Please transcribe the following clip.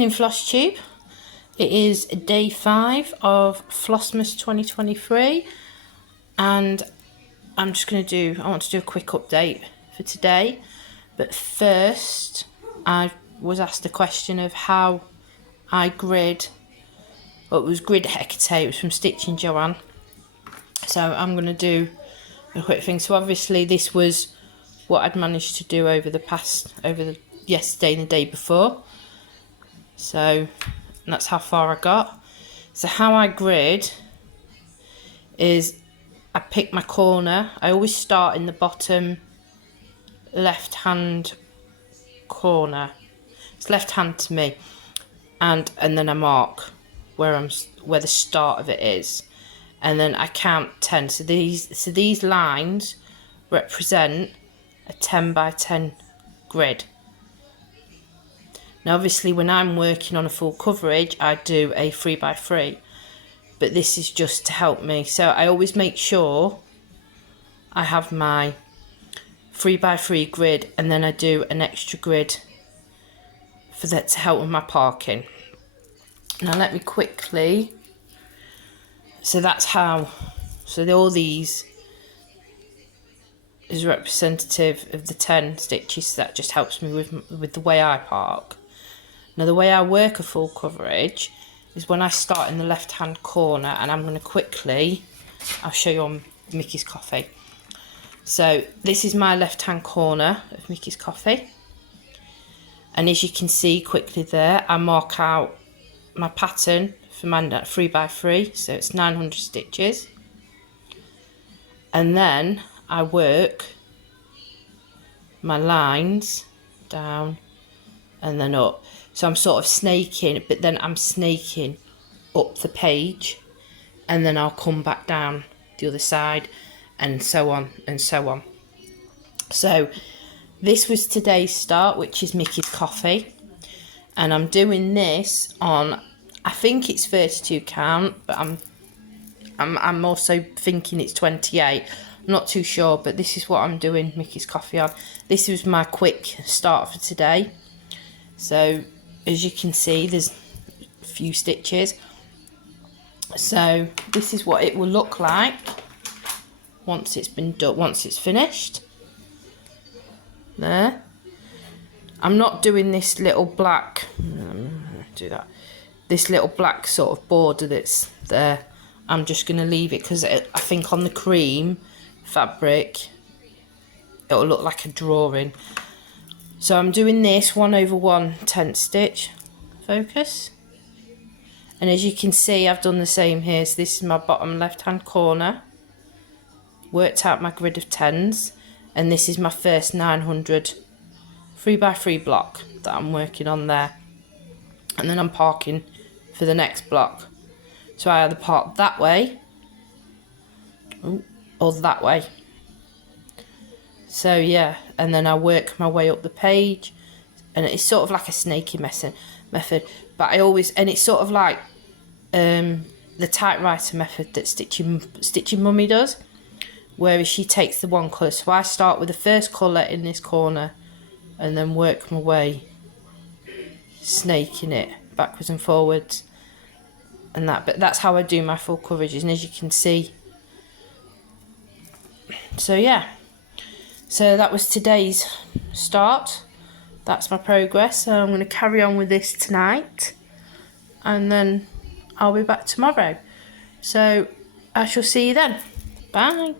evening, Flosstube. It is day 5 of Flossmas 2023, and I want to do a quick update for today. But first, I was asked a question of how I grid. Well, it was grid Hecate. It was from Stitch and Joanne. So I'm going to do a quick thing. So obviously this was what I'd managed to do over yesterday and the day before. So that's how far I got. So how I grid is I pick my corner. I always start in the bottom left hand corner. It's left hand to me, and then I mark where the start of it is, and then I count 10. So these lines represent a 10 by 10 grid. Now obviously when I'm working on a full coverage I do a 3 by 3, but this is just to help me. So I always make sure I have my 3 by 3 grid, and then I do an extra grid for that to help with my parking. Now let me quickly, so that's how, all these is representative of the 10 stitches. So that just helps me with the way I park. Now the way I work a full coverage is when I start in the left hand corner, and I'm going to quickly, I'll show you on Mickey's Coffee. So this is my left hand corner of Mickey's Coffee, and as you can see quickly there, I mark out my pattern for my 3 by 3, so it's 900 stitches, and then I work my lines down and then up. So I'm sort of snaking, but then I'm snaking up the page, and then I'll come back down the other side, and so on and so on. So this was today's start, which is Mickey's Coffee, and I'm doing this on, I think it's 32 count, but I'm also thinking it's 28. I'm not too sure, but this is what I'm doing Mickey's Coffee on. This was my quick start for today. So as you can see, there's a few stitches. So this is what it will look like once it's been done, once it's finished. There. I'm not doing this little black, this little black sort of border that's there. I'm just going to leave it because I think on the cream fabric it'll look like a drawing. So I'm doing this 1/1 10th stitch, focus, and as you can see I've done the same here. So this is my bottom left hand corner, worked out my grid of 10s, and this is my first 900 3 by 3 block that I'm working on there, and then I'm parking for the next block. So I either park that way or that way. So yeah, and then I work my way up the page, and it's sort of like a snaky method, but I always, and it's sort of like the typewriter method that Stitching Mummy does, whereas she takes the one colour. So I start with the first colour in this corner and then work my way snaking it backwards and forwards and that, but that's how I do my full coverages, and as you can see, so yeah. So that was today's start. That's my progress. So I'm going to carry on with this tonight, and then I'll be back tomorrow. So I shall see you then. Bye.